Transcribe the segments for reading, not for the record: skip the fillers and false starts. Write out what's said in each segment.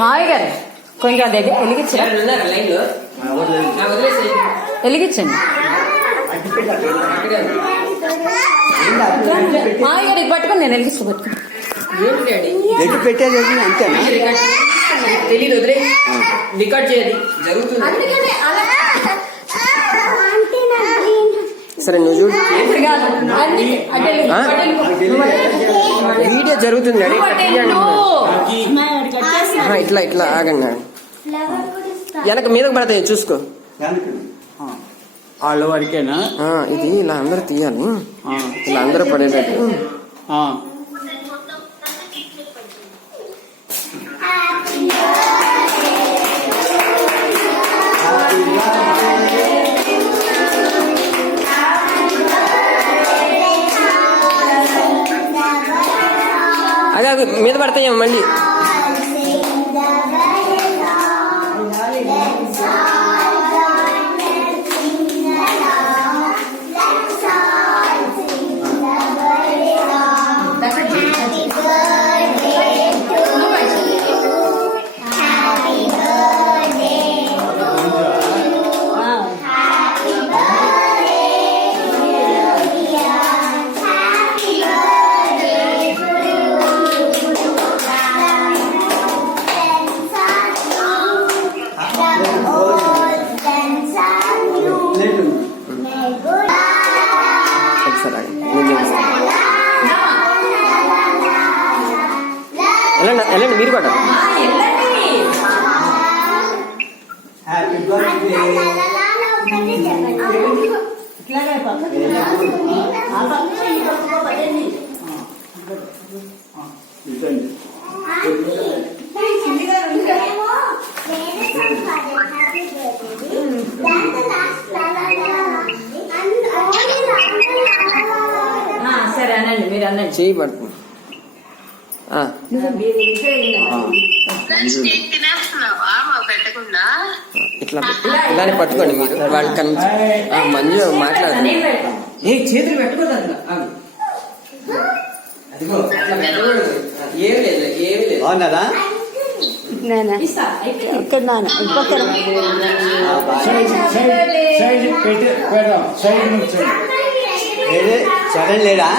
మావయ్య గారు కొంచెం దగ్గర వెలిగించండి. మావయ్య గారు ఇది పట్టుకుని నేను వెలిగిస్తాను. పెట్టేది అంతేనా? తెలీదు, వదిలే. రికార్డ్ చేయాలి జరుగుతుంది. సరే నువ్వు చూడు, వీడియో జరుగుతుంది. ఇట్లా ఇట్లా ఆగండి, వెనక మీదకి పడతాయి చూసుకో. వాళ్ళ వరకేనా ఇది? ఇలా అందరూ తీయాలి, ఇలా అందరూ పడేటట్టు. అదే మీద పడతాయేమో మళ్ళీ. వెళ్ళండి మీరు కూడా. సరే అనండి, మీరు అనండి. చేయబడుతుంది. ఇట్లా ఇలానే పట్టుకోండి మీరు. వాళ్ళు కనిపించి మంజు మాట్లాడుతుంది. ఏ చేతులు పెట్టుకోదు అందులో. ఏమి లేదు, ఏమి లేదు. బాగున్నదా? సడన్ లేడా?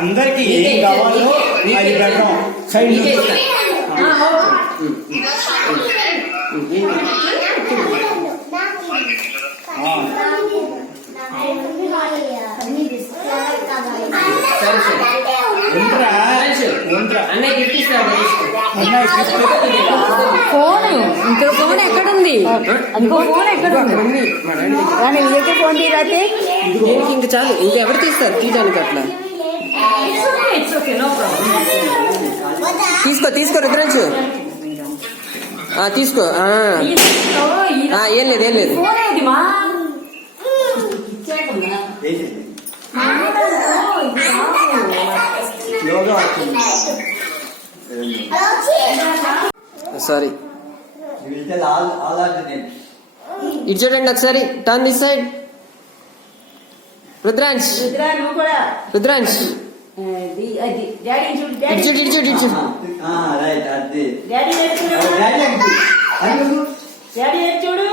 అందరికి ఏం కావాలో అది పెట్టడం. సైడ్ ఫోన్, ఇంకో ఫోన్ ఎక్కడుంది? ఇంకో ఫోన్ ఎక్కడుంది? ఫోన్ తీరాతే ఇంక చాలు. ఇంకా ఎవరు తీస్తారు తీయడానికి? అట్లా తీసుకో తీసుకో రుద్రాంశు, తీసుకో. ఏం లేదు, ఏం లేదు. సారీ, ఇటు చూడండి ఒకసారి. Turn this side. Rudransh, Rudransh ఇటు చూడు, ఇటు చూడు, ఇటు చూడు. చూడు